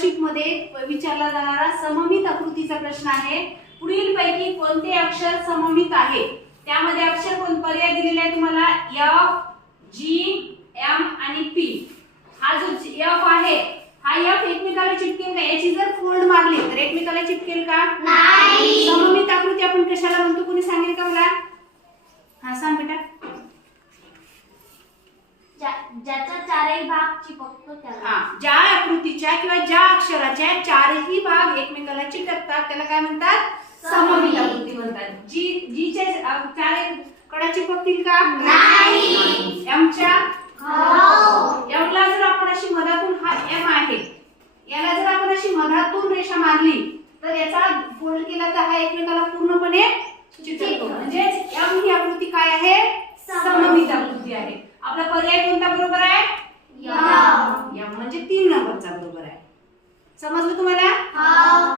Sheet मध्ये विचारला जाणारा सममित आकृतीचा प्रश्न आहे। पुढील पैकी कोणते अक्षर सममित आहे? त्यामध्ये अक्षर कोण पर्याय दिलेले आहे तुम्हाला एफ, जी, एम आणि पी। हा जो एफ आहे हा एफ एकमेकाला चिटकेल का? याची जर फोल्ड मारली तर एकमेकाला चिटकेल का? नाही। सममित आकृती आपण कशाला म्हणतो? कोणी सांगेल का मला? हा सांग बेटा। ज्याचा चारही भाग चिपकतो त्याला। हा, ज्या आकृतीच्या किंवा ज्या अक्षराच्या चारही भाग एकमेकाला चिटकतात त्याला काय म्हणतात? सममित आकृती म्हणतात। जीच्या चार कडा चिपकतील का? नाही। एमच्या हो। एमला जर आपण अशी मधातून, हा एम आहे, याला जर आपण अशी मधातून रेषा मारली तर याचा फोल्ड केला तर हा एकमेकाला पूर्णपणे चिटकतो। म्हणजे एम ही आकृती काय आहे? सममित आकृती आहे। आपला पर्याय कोणता बरोबर आहे? यम। यम म्हणजे 3 नंबरचा बरोबर आहे। समजलं तुम्हाला?